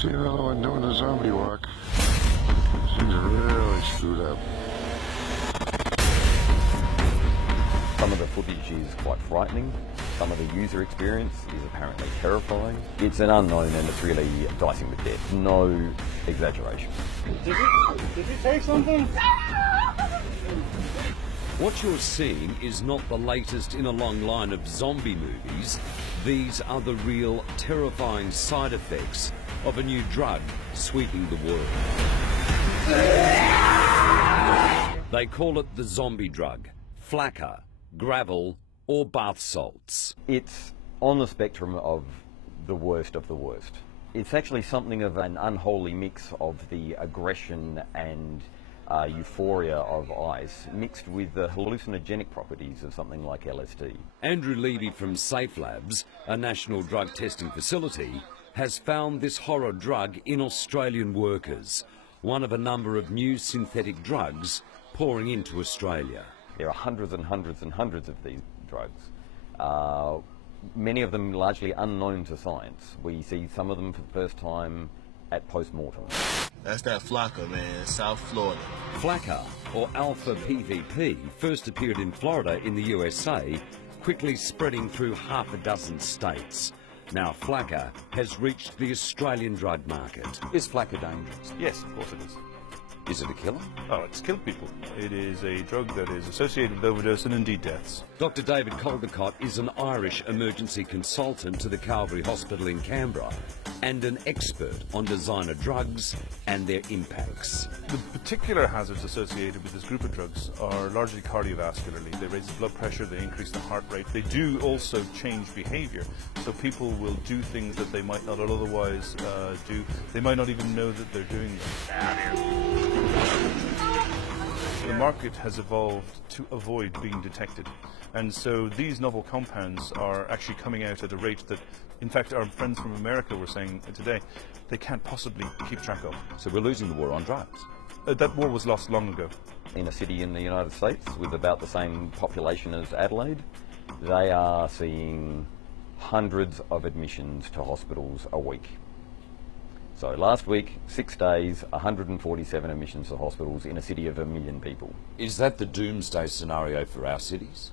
See another one doing the zombie walk. Things are really screwed up. Some of the footage is quite frightening. Some of the user experience is apparently terrifying. It's an unknown and it's really dicing with death. No exaggeration. Did you take something? What you're seeing is not the latest in a long line of zombie movies. These are the real terrifying side effects of a new drug sweeping the world. They call it the zombie drug, Flakka, gravel or bath salts. It's on the spectrum of the worst of the worst. It's actually something of an unholy mix of the aggression and euphoria of ice mixed with the hallucinogenic properties of something like LSD. Andrew Levy from Safe Labs, a national drug testing facility, has found this horror drug in Australian workers, one of a number of new synthetic drugs pouring into Australia. There are hundreds and hundreds and hundreds of these drugs, many of them largely unknown to science. We see some of them for the first time at post-mortem. That's that Flakka, man, South Florida. Flakka, or alpha PVP, first appeared in Florida in the USA, quickly spreading through half a dozen states. Now Flakka has reached the Australian drug market. Is Flakka dangerous? Yes, of course it is. Is it a killer? Oh, it's killed people. It is a drug that is associated with overdose and indeed deaths. Dr David Caldecott is an Irish emergency consultant to the Calvary Hospital in Canberra and an expert on designer drugs and their impacts. The particular hazards associated with this group of drugs are largely cardiovascularly. They raise the blood pressure, they increase the heart rate. They do also change behaviour, so people will do things that they might not otherwise do. They might not even know that they're doing them. The market has evolved to avoid being detected, and so these novel compounds are actually coming out at a rate that, in fact, our friends from America were saying today, they can't possibly keep track of. So we're losing the war on drugs. That war was lost long ago. In a city in the United States with about the same population as Adelaide, they are seeing hundreds of admissions to hospitals a week. So last week, 6 days, 147 admissions to hospitals in a city of 1 million people. Is that the doomsday scenario for our cities?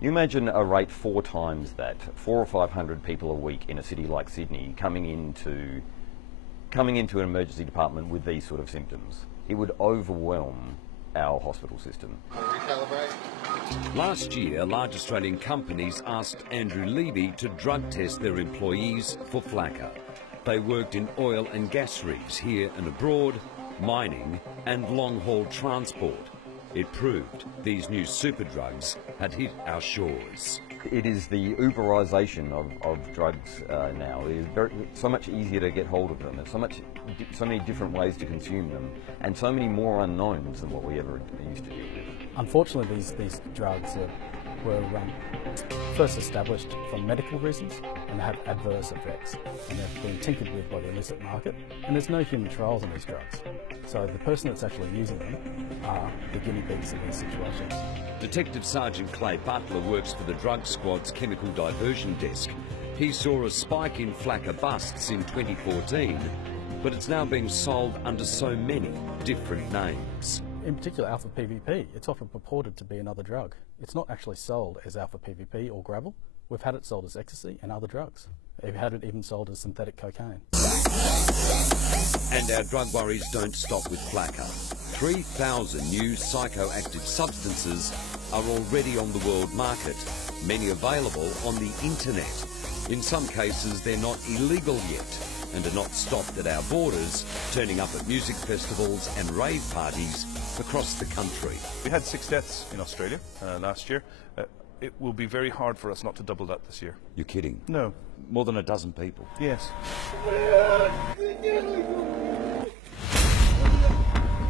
You imagine a rate 4 times that, 400 or 500 people a week in a city like Sydney coming into an emergency department with these sort of symptoms. It would overwhelm our hospital system. Last year, large Australian companies asked Andrew Levy to drug test their employees for Flakka. They worked in oil and gas rigs here and abroad, mining and long-haul transport. It proved these new superdrugs had hit our shores. It is the Uberization of drugs now. It is so much easier to get hold of them. There's so many different ways to consume them, and so many more unknowns than what we ever used to deal with. Unfortunately, these drugs were first established for medical reasons and have adverse effects, and they've been tinkered with by the illicit market, and there's no human trials on these drugs. So the person that's actually using them are the guinea pigs in these situations. Detective Sergeant Clay Butler works for the Drug Squad's Chemical Diversion Desk. He saw a spike in Flakka busts in 2014, but it's now being sold under so many different names. In particular, alpha PVP, it's often purported to be another drug. It's not actually sold as alpha PVP or gravel. We've had it sold as ecstasy and other drugs. We've had it even sold as synthetic cocaine. And our drug worries don't stop with Flakka. 3,000 new psychoactive substances are already on the world market, many available on the internet. In some cases, they're not illegal yet and are not stopped at our borders, turning up at music festivals and rave parties across the country. We had 6 deaths in Australia last year. It will be very hard for us not to double that this year. You're kidding? No. More than a dozen people? Yes.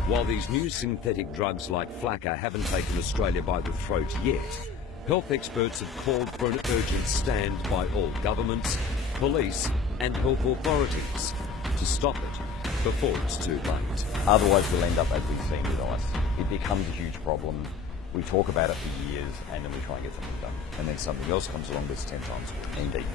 While these new synthetic drugs like Flakka haven't taken Australia by the throat yet, health experts have called for an urgent stand by all governments, police and health authorities to stop it before it's too late. Otherwise we'll end up as we've seen with ice. It becomes a huge problem. We talk about it for years and then we try and get something done. And then something else comes along that's 10 times worse. Indeed.